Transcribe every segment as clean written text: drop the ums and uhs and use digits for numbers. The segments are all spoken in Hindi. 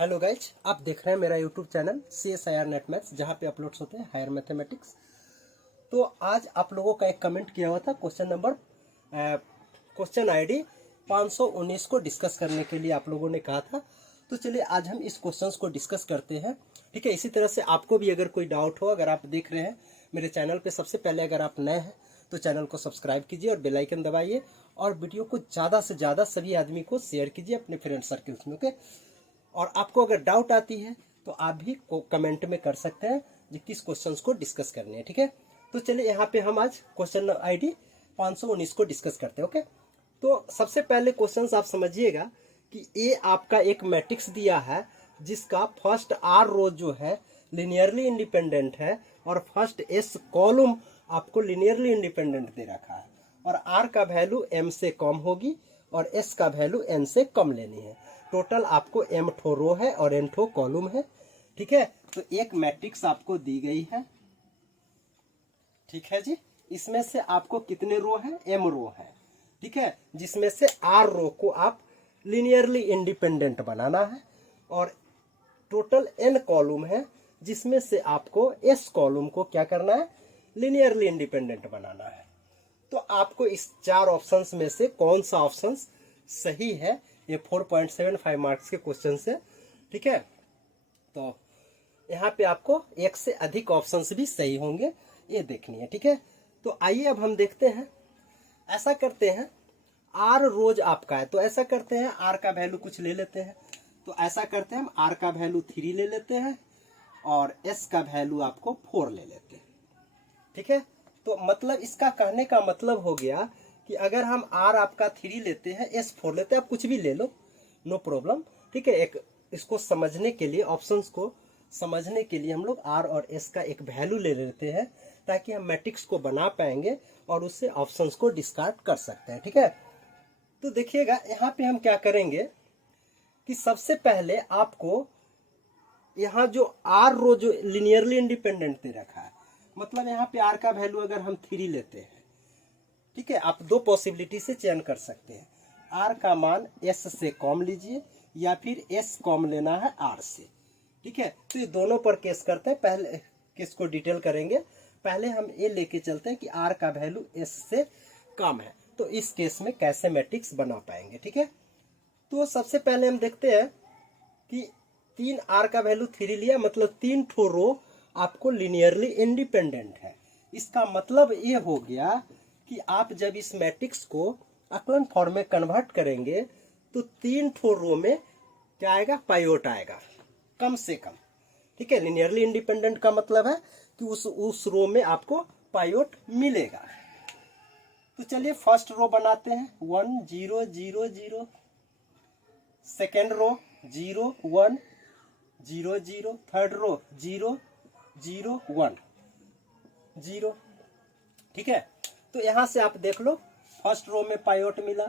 हेलो गाइज, आप देख रहे हैं मेरा YouTube channel CSIR net maths, जहाँ पे अपलोड्स होते हैं हायर मैथमेटिक्स। तो आज आप लोगों का एक कमेंट किया हुआ था क्वेश्चन आईडी 519 को डिस्कस करने के लिए आप लोगों ने कहा था। तो चलिए आज हम इस क्वेश्चंस को डिस्कस करते हैं। ठीक है, इसी तरह से आपको भी अगर कोई डाउट हो, अगर आप देख रहे हैं मेरे चैनल पे सबसे पहले, अगर आप नए हैं तो चैनल को सब्सक्राइब कीजिए और बेल आइकन दबाइए और वीडियो को ज़्यादा से ज़्यादा सभी आदमी को शेयर कीजिए अपने फ्रेंड सर्कल्स में। ओके, और आपको अगर डाउट आती है तो आप भी कमेंट में कर सकते हैं कि किस क्वेश्चंस को डिस्कस करने हैं। ठीक है, तो चलिए यहाँ पे हम आज क्वेश्चन आईडी 519 को डिस्कस करते हैं। ओके, तो सबसे पहले क्वेश्चंस आप समझिएगा कि ये आपका एक मैट्रिक्स दिया है जिसका फर्स्ट आर रो जो है लिनियरली इंडिपेंडेंट है और फर्स्ट एस कॉलम आपको लिनियरली इंडिपेंडेंट दे रखा है, और आर का वैल्यू एम से कम होगी और एस का वैल्यू एन से कम लेनी है। टोटल आपको एम ठो रो है और एन ठो कॉलम है। ठीक है, तो एक मैट्रिक्स आपको दी गई है। ठीक है जी, इसमें से आपको कितने रो है? एम रो है। ठीक है, जिसमें से आर रो को आप लिनियरली इंडिपेंडेंट बनाना है और टोटल एन कॉलम है जिसमें से आपको एस कॉलम को क्या करना है? लिनियरली इंडिपेंडेंट बनाना है। तो आपको इस चार ऑप्शंस में से कौन सा ऑप्शन सही है? ये 4.75 मार्क्स के क्वेश्चन से। ठीक है, तो यहाँ पे आपको एक से अधिक ऑप्शंस भी सही होंगे, ये देखनी है। ठीक है, तो आइए अब हम देखते हैं। ऐसा करते हैं, आर रोज आपका है तो ऐसा करते हैं, आर का वैल्यू कुछ ले लेते हैं। तो ऐसा करते हैं, हम आर का वैल्यू 3 ले लेते हैं और एस का वैल्यू आपको 4 ले लेते हैं। ठीक है, तो मतलब इसका कहने का मतलब हो गया कि अगर हम आर आपका 3 लेते हैं, एस 4 लेते हैं, आप कुछ भी ले लो, नो प्रॉब्लम। ठीक है, एक इसको समझने के लिए, ऑप्शंस को समझने के लिए हम लोग आर और एस का एक वैल्यू ले लेते हैं ताकि हम मैट्रिक्स को बना पाएंगे और उससे ऑप्शंस को डिस्कार्ड कर सकते हैं। ठीक है, तो देखिएगा यहाँ पे हम क्या करेंगे कि सबसे पहले आपको यहाँ जो आर रो जो लिनियरली इंडिपेंडेंट दे रखा है, मतलब यहाँ पे आर का वैल्यू अगर हम 3 लेते हैं, ठीक है, आप दो पॉसिबिलिटी से चयन कर सकते हैं। आर का मान एस से कम लीजिए या फिर एस कम लेना है आर से। ठीक है, तो ये दोनों पर केस करते हैं। पहले केस को डिटेल करेंगे, पहले हम ये लेके चलते हैं कि आर का वैल्यू एस से कम है, तो इस केस में कैसे मैट्रिक्स बना पाएंगे। ठीक है, तो सबसे पहले हम देखते हैं कि 3 आर का वैल्यू 3 लिया, मतलब 3 ठो रो आपको लिनियरली इंडिपेंडेंट है। इसका मतलब ये हो गया कि आप जब इस मैट्रिक्स को अकलन फॉर्म में कन्वर्ट करेंगे तो 3 ठो रो में क्या आएगा? पाइवट आएगा कम से कम। ठीक है, लिनियरली इंडिपेंडेंट का मतलब है कि उस रो में आपको पाइवट मिलेगा। तो चलिए फर्स्ट रो बनाते हैं, 1 0 0 0। Second row 0 1 0 0। Third row 0 0 1 0। ठीक है, तो यहां से आप देख लो, फर्स्ट रो में पाइवट मिला,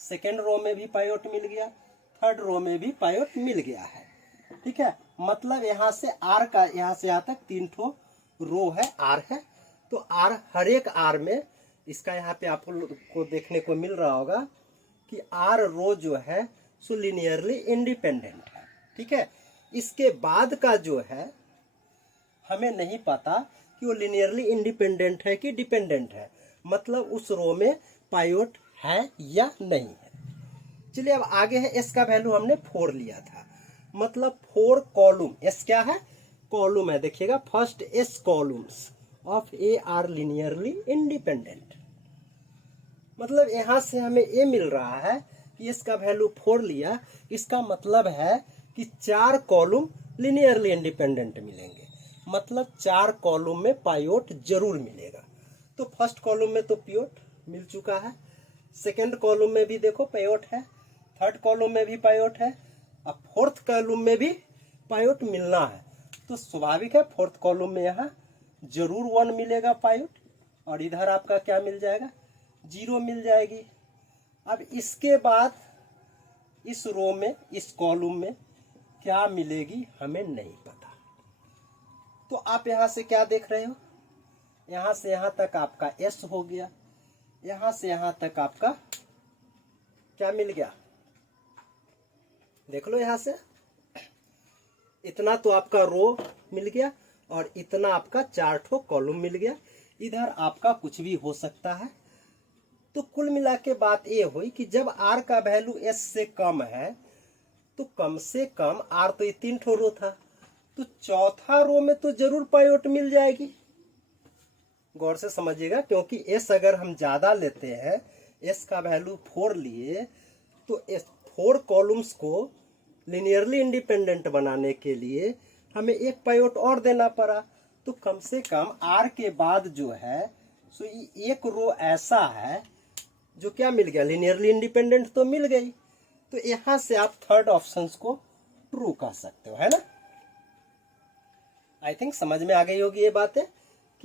सेकेंड रो में भी पाइवट मिल गया, थर्ड रो में भी पाइवट मिल गया है। ठीक है, मतलब यहां से आर का, यहां से यहां तक 3 ठो रो है, आर है। तो आर, हर एक आर में इसका यहाँ पे आपको देखने को मिल रहा होगा कि आर रो जो है सो लिनियरली इंडिपेंडेंट है। ठीक है, इसके बाद का जो है हमें नहीं पता कि वो लिनियरली इंडिपेंडेंट है कि डिपेंडेंट है, मतलब उस रो में पाइवट है या नहीं है। चलिए अब आगे है, एस का वैल्यू हमने 4 लिया था, मतलब 4 कॉलम, एस क्या है? कॉलम है। देखिएगा, first S columns of A R linearly independent, मतलब यहां से हमें ये मिल रहा है कि इसका वैल्यू 4 लिया, इसका मतलब है कि 4 कॉलम लिनियरली इंडिपेंडेंट मिलेंगे, मतलब 4 कॉलम में पाइवट जरूर मिलेगा। तो फर्स्ट कॉलम में तो पाइवट मिल चुका है, सेकंड कॉलम में भी देखो पाइवट है, थर्ड कॉलम में भी पाइवट है, अब फोर्थ कॉलम में भी पाइवट मिलना है। तो स्वाभाविक है फोर्थ कॉलम में यहाँ जरूर 1 मिलेगा पाइवट, और इधर आपका क्या मिल जाएगा? 0 मिल जाएगी। अब इसके बाद इस रो में, इस कॉलम में क्या मिलेगी हमें नहीं पता। तो आप यहां से क्या देख रहे हो? यहां से यहां तक आपका एस हो गया, यहां से यहां तक आपका क्या मिल गया? देख लो यहां से इतना तो आपका रो मिल गया और इतना आपका 4 ठो कॉलम मिल गया। इधर आपका कुछ भी हो सकता है। तो कुल मिला के बात ये हुई कि जब आर का वैल्यू एस से कम है तो कम से कम आर तो ये 3 ठो रो था, तो चौथा रो में तो जरूर पाइवट मिल जाएगी। गौर से समझिएगा, क्योंकि एस अगर हम ज्यादा लेते हैं, एस का वैल्यू 4 लिए, तो 4 कॉलम्स को लिनियरली इंडिपेंडेंट बनाने के लिए हमें एक पाइवट और देना पड़ा। तो कम से कम आर के बाद जो है सो एक रो ऐसा है जो क्या मिल गया, लिनियरली इंडिपेंडेंट तो मिल गई। तो यहां से आप थर्ड ऑप्शन को ट्रू कह सकते हो, है ना। आई थिंक समझ में आ गई होगी ये बातें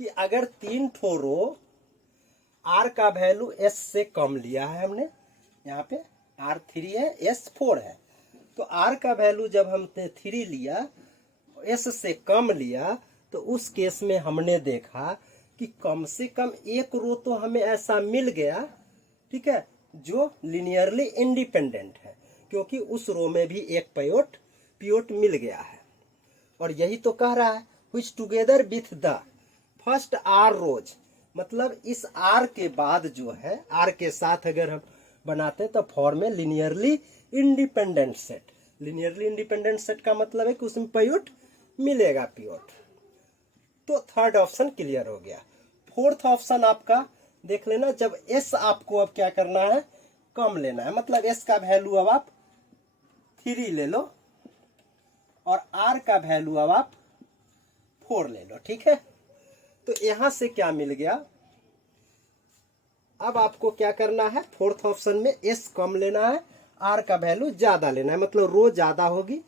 कि अगर 3 ठो रो आर का वैल्यू एस से कम लिया है हमने, यहाँ पे आर 3 है, एस 4 है, तो आर का वैल्यू जब हमने 3 लिया, एस से कम लिया, तो उस केस में हमने देखा कि कम से कम एक रो तो हमें ऐसा मिल गया, ठीक है, जो लिनियरली इंडिपेंडेंट है, क्योंकि उस रो में भी एक पिवट मिल गया है। और यही तो कह रहा है which together with the first r rows, मतलब इस आर के बाद जो है, आर के साथ अगर हम बनाते हैं तो फॉर्म में linearly independent set. Linearly independent set का मतलब है कि उसमें पिवट मिलेगा पिवट। तो थर्ड ऑप्शन क्लियर हो गया। फोर्थ ऑप्शन आपका देख लेना, जब एस आपको अब क्या करना है, कम लेना है, मतलब एस का वैल्यू अब आप 3 ले लो और आर का वैल्यू अब आप 4 ले लो, ठीक है। तो यहां से क्या मिल गया, अब आपको क्या करना है, फोर्थ ऑप्शन में एस कम लेना है, आर का वैल्यू ज्यादा लेना है, मतलब रो ज्यादा होगी,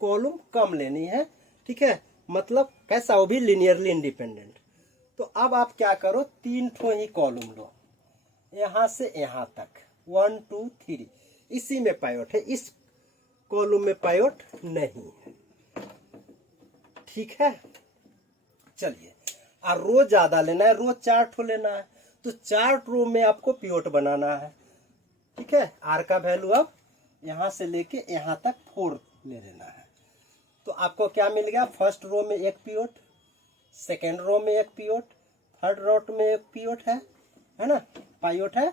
कॉलम कम लेनी है, ठीक है, मतलब कैसा, वो भी लिनियरली इंडिपेंडेंट। तो अब आप क्या करो, 3 ठो ही कॉलम लो, यहां से यहां तक 1 2 3, इसी में पाइवट है, इस कॉलम में पाइवट नहीं है, ठीक है। चलिए, और रो ज्यादा लेना है, रो 4 ठो लेना है, तो 4 रो में आपको पिवट बनाना है, ठीक है। आर का वैल्यू अब यहां से लेके यहां तक 4 ले लेना है। तो आपको क्या मिल गया, फर्स्ट रो में एक पिवट, सेकेंड रो में एक पिवट, थर्ड रो में एक पिवट है ना, पाइवट है,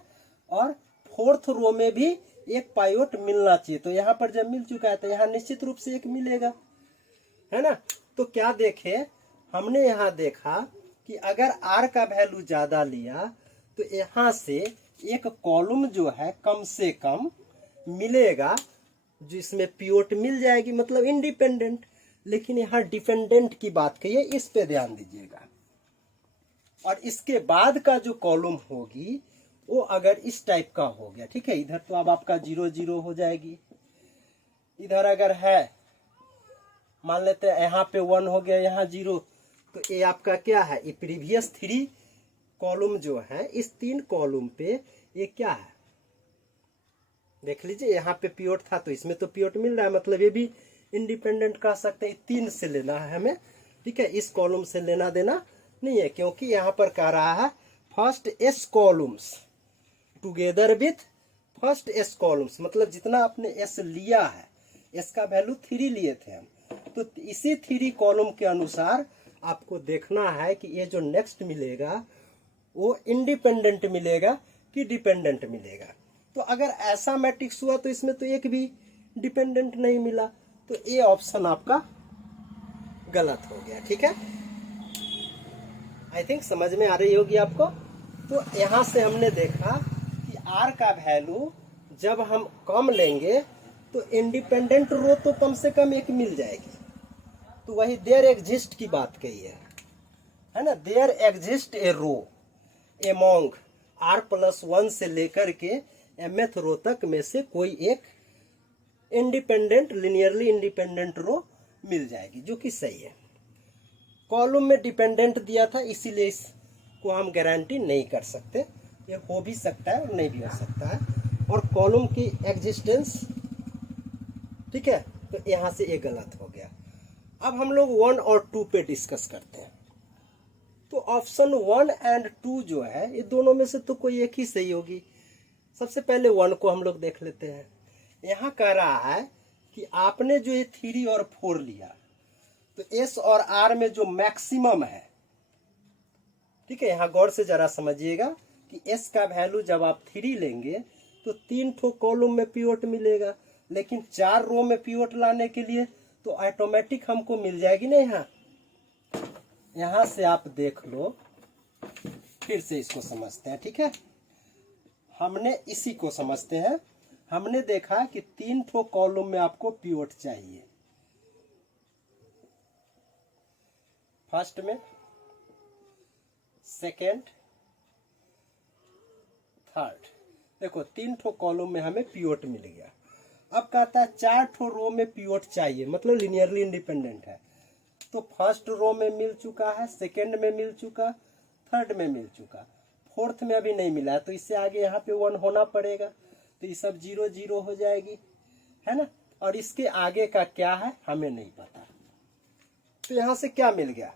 और फोर्थ रो में भी एक पाइवट मिलना चाहिए। तो यहाँ पर जब मिल चुका है तो यहाँ निश्चित रूप से एक मिलेगा, है ना। तो क्या देखे, हमने यहाँ देखा कि अगर आर का वैल्यू ज्यादा लिया तो यहाँ से एक कॉलम जो है कम से कम मिलेगा, जिसमें पिवट मिल जाएगी, मतलब इंडिपेंडेंट। लेकिन यहाँ डिपेंडेंट की बात कही है, इस पे ध्यान दीजिएगा। और इसके बाद का जो कॉलम होगी वो अगर इस टाइप का हो गया, ठीक है, इधर तो अब आपका 0 0 हो जाएगी, इधर अगर है मान लेते हैं यहाँ पे 1 हो गया, यहाँ 0, तो ये आपका क्या है, ये प्रीवियस 3 कॉलम जो है, इस 3 कॉलम पे ये क्या है, देख लीजिए, यहाँ पे पिवट था तो इसमें तो पिवट मिल रहा है, मतलब ये भी इंडिपेंडेंट कह सकते हैं। 3 से लेना है हमें, ठीक है, इस कॉलम से लेना देना नहीं है, क्योंकि यहाँ पर कह रहा है first S columns together with first S columns, मतलब जितना आपने एस लिया है, एस का वैल्यू 3 लिए थे हम, तो इसी 3 कॉलम के अनुसार आपको देखना है कि ये जो नेक्स्ट मिलेगा वो इंडिपेंडेंट मिलेगा कि डिपेंडेंट मिलेगा। तो अगर ऐसा मैट्रिक्स हुआ तो इसमें तो एक भी डिपेंडेंट नहीं मिला, तो ये ऑप्शन आपका गलत हो गया, ठीक है। आई थिंक समझ में आ रही होगी आपको। तो यहां से हमने देखा कि आर का वैल्यू जब हम कम लेंगे तो इंडिपेंडेंट रो तो कम से कम एक मिल जाएगी। तो वही देयर एग्जिस्ट की बात कही है ना, there exist a row among r+1 से लेकर के mth रो तक में से कोई एक इंडिपेंडेंट लिनियरली इंडिपेंडेंट रो मिल जाएगी, जो कि सही है। कॉलम में डिपेंडेंट दिया था, इसीलिए इसको हम गारंटी नहीं कर सकते, ये हो भी सकता है और नहीं भी हो सकता है। और कॉलम की एग्जिस्टेंस, ठीक है, तो यहां से ये गलत हो गया। अब हम लोग 1 और 2 पे डिस्कस करते हैं। तो ऑप्शन 1 एंड 2 जो है, ये दोनों में से तो कोई एक ही सही होगी। सबसे पहले 1 को हम लोग देख लेते हैं। यहाँ कह रहा है कि आपने जो ये 3 और 4 लिया, तो एस और आर में जो मैक्सिमम है, ठीक है, यहां गौर से जरा समझिएगा कि एस का वैल्यू जब आप 3 लेंगे तो 3 ठो कॉलम में पिवट मिलेगा, लेकिन 4 रो में पिवट लाने के लिए तो ऑटोमेटिक हमको मिल जाएगी ना। यहां से आप देख लो, फिर से इसको समझते हैं, ठीक है। हमने इसी को समझते हैं। हमने देखा कि 3 ठो कॉलम में आपको पिवट चाहिए, फर्स्ट में, सेकेंड, थर्ड। देखो 3 ठो कॉलम में हमें पिवट मिल गया। अब कहता है 4 ठो रो में पिवट चाहिए, मतलब लिनियरली इंडिपेंडेंट है। तो फर्स्ट रो में मिल चुका है, सेकेंड में मिल चुका, थर्ड में मिल चुका, फोर्थ में अभी नहीं मिला है, तो इससे आगे यहाँ पे 1 होना पड़ेगा। तो ये सब 0 0 हो जाएगी, है ना। और इसके आगे का क्या है हमें नहीं पता। तो यहाँ से क्या मिल गया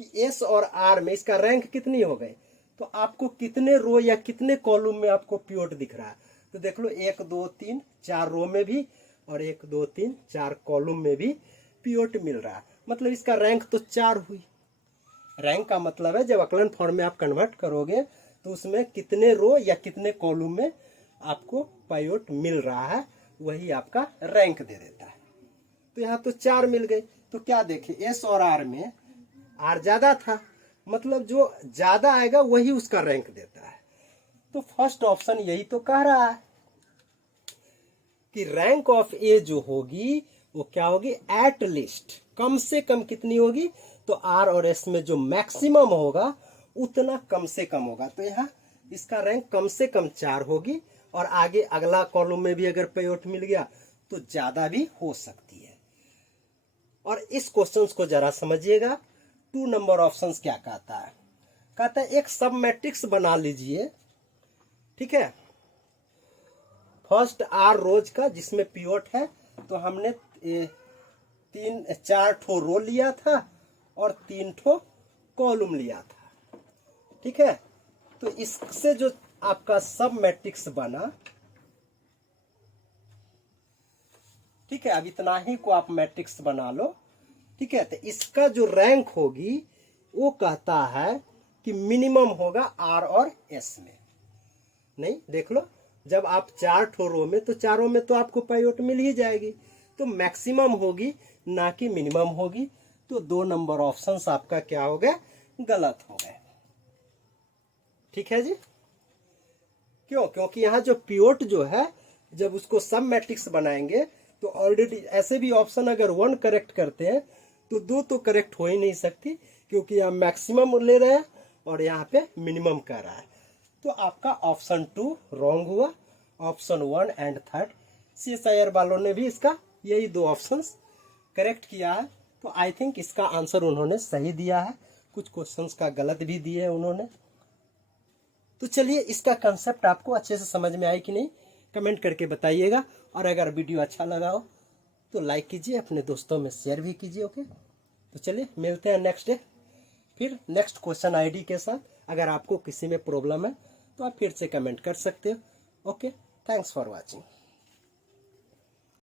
कि एस और आर में इसका रैंक कितनी हो गई, तो आपको कितने रो या कितने कॉलम में आपको पिवट दिख रहा है। तो देख लो 1 2 3 4 रो में भी और 1 2 3 4 कॉलम में भी पिवट मिल रहा है। मतलब इसका रैंक तो 4 हुई। रैंक का मतलब है जब अकलन फॉर्म में आप कन्वर्ट करोगे तो उसमें कितने रो या कितने कॉलम में आपको पिवट मिल रहा है, वही आपका रैंक दे देता है। तो यहाँ तो 4 मिल गए। तो क्या देखे, एस और आर में आर ज्यादा था, मतलब जो ज्यादा आएगा वही उसका रैंक देता है। तो फर्स्ट ऑप्शन यही तो कह रहा है कि रैंक ऑफ ए जो होगी वो क्या होगी, एट लीस्ट, कम से कम कितनी होगी, तो आर और एस में जो मैक्सिमम होगा उतना कम से कम होगा। तो यहाँ इसका रैंक कम से कम 4 होगी, और आगे अगला कॉलम में भी अगर पिवट मिल गया तो ज्यादा भी हो सकती है। और इस क्वेश्चन को जरा समझिएगा। 2 नंबर ऑप्शन क्या कहता है, कहता है एक सब मैट्रिक्स बना लीजिए, ठीक है, फर्स्ट आर रोज का जिसमें पिवट है। तो हमने 4 ठो रो लिया था और 3 ठो कॉलम लिया था, ठीक है। तो इससे जो आपका सब मैट्रिक्स बना, ठीक है, अब इतना ही को आप मैट्रिक्स बना लो, ठीक है। तो इसका जो रैंक होगी वो कहता है कि मिनिमम होगा आर और एस में। नहीं, देख लो, जब आप 4 ठो रो में, तो चारों में तो आपको पिवट मिल ही जाएगी, तो मैक्सिमम होगी ना कि मिनिमम होगी। तो 2 नंबर ऑप्शंस आपका क्या हो गया, गलत हो गए, ठीक है जी। क्यों, क्योंकि यहाँ जो पिवट जो है, जब उसको सब मैट्रिक्स बनाएंगे तो ऑलरेडी ऐसे भी ऑप्शन अगर 1 करेक्ट करते हैं तो 2 तो करेक्ट हो ही नहीं सकती, क्योंकि यहाँ मैक्सिमम ले रहे हैं और यहाँ पे मिनिमम कर रहा है। तो आपका ऑप्शन 2 रॉन्ग हुआ, ऑप्शन 1 एंड 3 CSIR वालों ने भी इसका यही 2 ऑप्शंस करेक्ट किया है। तो आई थिंक इसका आंसर उन्होंने सही दिया है, कुछ क्वेश्चंस का गलत भी दिए हैं उन्होंने। तो चलिए, इसका कंसेप्ट आपको अच्छे से समझ में आया कि नहीं, कमेंट करके बताइएगा। और अगर वीडियो अच्छा लगा हो तो लाइक कीजिए, अपने दोस्तों में शेयर भी कीजिए। ओके, तो चलिए मिलते हैं नेक्स्ट डे फिर नेक्स्ट क्वेश्चन आईडी के साथ। अगर आपको किसी में प्रॉब्लम है तो आप फिर से कमेंट कर सकते हो। Okay, thanks for watching.